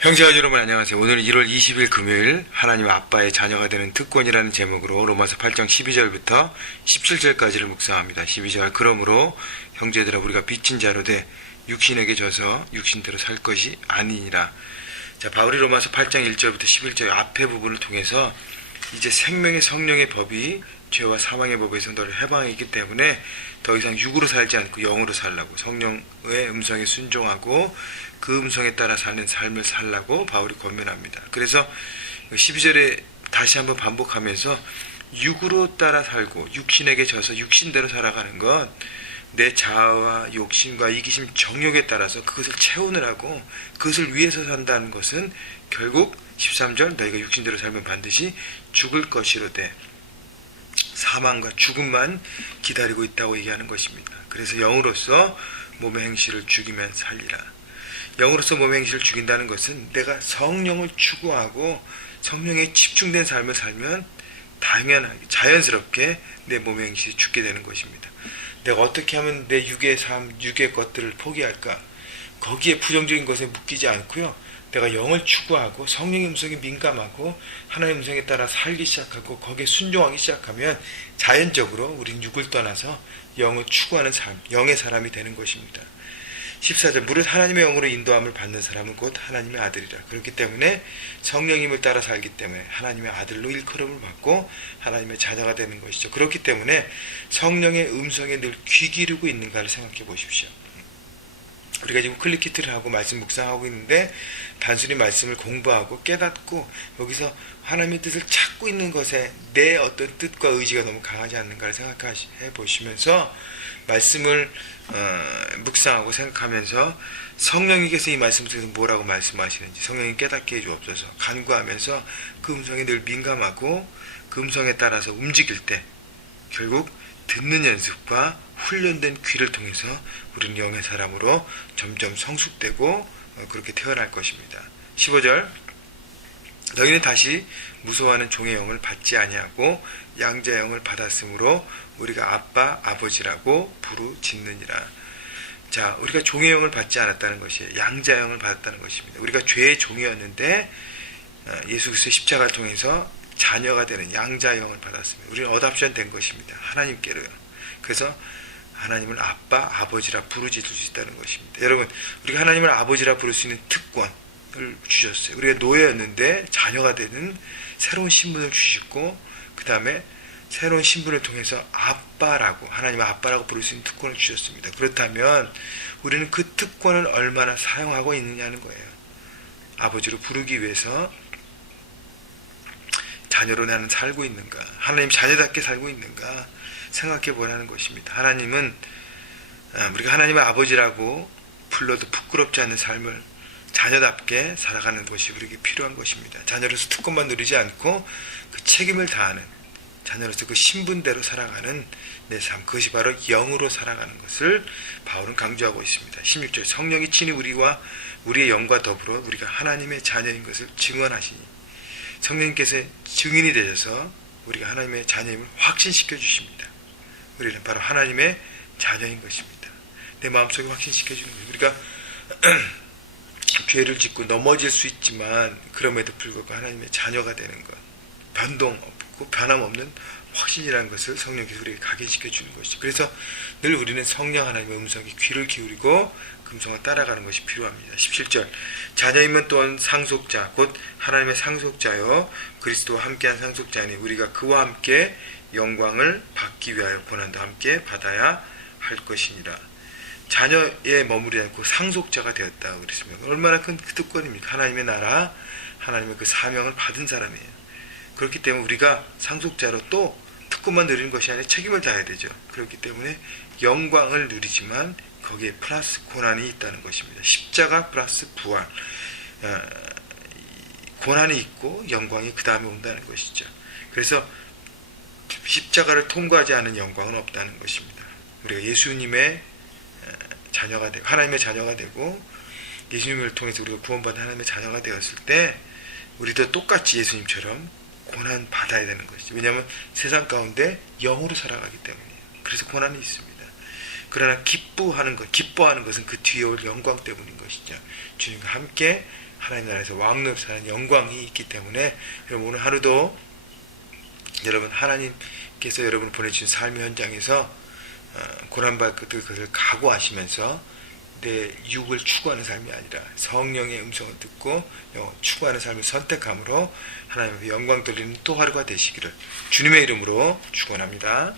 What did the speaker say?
형제와 여러분 안녕하세요. 오늘 1월 20일 금요일 하나님 아빠의 자녀가 되는 특권이라는 제목으로 로마서 8장 12절부터 17절까지를 묵상합니다. 12절 그러므로 형제들아 우리가 빚진 자로 돼 육신에게 져서 육신대로 살 것이 아니니라. 자, 바울이 로마서 8장 1절부터 11절 앞에 부분을 통해서 이제 생명의 성령의 법이 죄와 사망의 법에서 너를 해방했기 때문에 더 이상 육으로 살지 않고 영으로 살라고, 성령의 음성에 순종하고 그 음성에 따라 사는 삶을 살라고 바울이 권면합니다. 그래서 12절에 다시 한번 반복하면서 육으로 따라 살고 육신에게 져서 육신대로 살아가는 것, 내 자아와 욕심과 이기심, 정욕에 따라서 그것을 채우느라고 그것을 위해서 산다는 것은 결국 13절 너희가 육신대로 살면 반드시 죽을 것이로되 사망과 죽음만 기다리고 있다고 얘기하는 것입니다. 그래서 영으로서 몸의 행실을 죽이면 살리라. 영으로서 몸의 행실을 죽인다는 것은 내가 성령을 추구하고 성령에 집중된 삶을 살면 당연하게 자연스럽게 내 몸의 행실이 죽게 되는 것입니다. 내가 어떻게 하면 내 육의 삶, 육의 것들을 포기할까? 거기에 부정적인 것에 묶이지 않고요. 내가 영을 추구하고 성령의 음성에 민감하고 하나님의 음성에 따라 살기 시작하고 거기에 순종하기 시작하면 자연적으로 우린 육을 떠나서 영을 추구하는 삶, 영의 사람이 되는 것입니다. 14절 무릇 하나님의 영으로 인도함을 받는 사람은 곧 하나님의 아들이라. 그렇기 때문에 성령님을 따라 살기 때문에 하나님의 아들로 일컬음을 받고 하나님의 자녀가 되는 것이죠. 그렇기 때문에 성령의 음성에 늘 귀 기르고 있는가를 생각해 보십시오. 우리가 지금 클릭히트를 하고 말씀 묵상하고 있는데 단순히 말씀을 공부하고 깨닫고 여기서 하나님의 뜻을 찾고 있는 것에 내 어떤 뜻과 의지가 너무 강하지 않는가를 생각해 보시면서 말씀을 묵상하고 생각하면서 성령님께서 이 말씀 속에서 뭐라고 말씀하시는지 성령님 깨닫게 해주옵소서. 간구하면서 그 음성에 늘 민감하고 그 음성에 따라서 움직일 때 결국 듣는 연습과 훈련된 귀를 통해서 우리는 영의 사람으로 점점 성숙되고 그렇게 태어날 것입니다. 15절 너희는 다시 무서워하는 종의 영을 받지 아니하고 양자 영을 받았으므로 우리가 아빠 아버지라고 부르짖느니라. 자, 우리가 종의 영을 받지 않았다는 것이에요. 양자 영을 받았다는 것입니다. 우리가 죄의 종이었는데 예수 그리스도의 십자가를 통해서 자녀가 되는 양자 영을 받았습니다. 우리는 어답션 된 것입니다. 하나님께로요. 그래서 하나님을 아빠, 아버지라 부르짖을 수 있다는 것입니다. 여러분, 우리가 하나님을 아버지라 부를 수 있는 특권을 주셨어요. 우리가 노예였는데 자녀가 되는 새로운 신분을 주셨고 그 다음에 새로운 신분을 통해서 아빠라고, 하나님을 아빠라고 부를 수 있는 특권을 주셨습니다. 그렇다면 우리는 그 특권을 얼마나 사용하고 있느냐는 거예요. 아버지로 부르기 위해서 자녀로 나는 살고 있는가, 하나님 자녀답게 살고 있는가 생각해 보라는 것입니다. 하나님은 우리가 하나님의 아버지라고 불러도 부끄럽지 않은 삶을 자녀답게 살아가는 것이 우리에게 필요한 것입니다. 자녀로서 특권만 누리지 않고 그 책임을 다하는, 자녀로서 그 신분대로 살아가는 내 삶, 그것이 바로 영으로 살아가는 것을 바울은 강조하고 있습니다. 16절 성령이 친히 우리와 우리의 영과 더불어 우리가 하나님의 자녀인 것을 증언하시니, 성령님께서 증인이 되셔서 우리가 하나님의 자녀임을 확신시켜 주십니다. 우리는 바로 하나님의 자녀인 것입니다. 내 마음속에 확신시켜 주는 거예요. 우리가 죄를 짓고 넘어질 수 있지만 그럼에도 불구하고 하나님의 자녀가 되는 것, 변동 없고 변함없는 확신이라는 것을 성령께서 우리에게 각인시켜 주는 것이죠. 그래서 늘 우리는 성령 하나님의 음성에 귀를 기울이고 그 음성을 따라가는 것이 필요합니다. 17절 자녀이면 또한 상속자 곧 하나님의 상속자요 그리스도와 함께한 상속자니 우리가 그와 함께 영광을 받기 위하여 고난도 함께 받아야 할 것이니라. 자녀에 머무르지 않고 상속자가 되었다 그랬습니다. 얼마나 큰 특권입니까? 하나님의 나라, 하나님의 그 사명을 받은 사람이에요. 그렇기 때문에 우리가 상속자로 또 특권만 누리는 것이 아니라 책임을 다해야 되죠. 그렇기 때문에 영광을 누리지만 거기에 플러스 고난이 있다는 것입니다. 십자가 플러스 부활, 고난이 있고 영광이 그 다음에 온다는 것이죠. 그래서 십자가를 통과하지 않은 영광은 없다는 것입니다. 우리가 예수님의 자녀가 되고 하나님의 자녀가 되고 예수님을 통해서 우리가 구원받은 하나님의 자녀가 되었을 때 우리도 똑같이 예수님처럼 고난 받아야 되는 것이죠. 왜냐하면 세상 가운데 영으로 살아가기 때문이에요. 그래서 고난이 있습니다. 그러나 기뻐하는 것은 그 뒤에 올 영광 때문인 것이죠. 주님과 함께 하나님 나라에서 왕노릇 사는 영광이 있기 때문에 여러분 오늘 하루도 여러분 하나님께서 여러분 보내주신 삶의 현장에서 고난받을 것을 각오하시면서 내 육을 추구하는 삶이 아니라 성령의 음성을 듣고 추구하는 삶을 선택함으로 하나님의 영광 돌리는 또 하루가 되시기를 주님의 이름으로 축원합니다.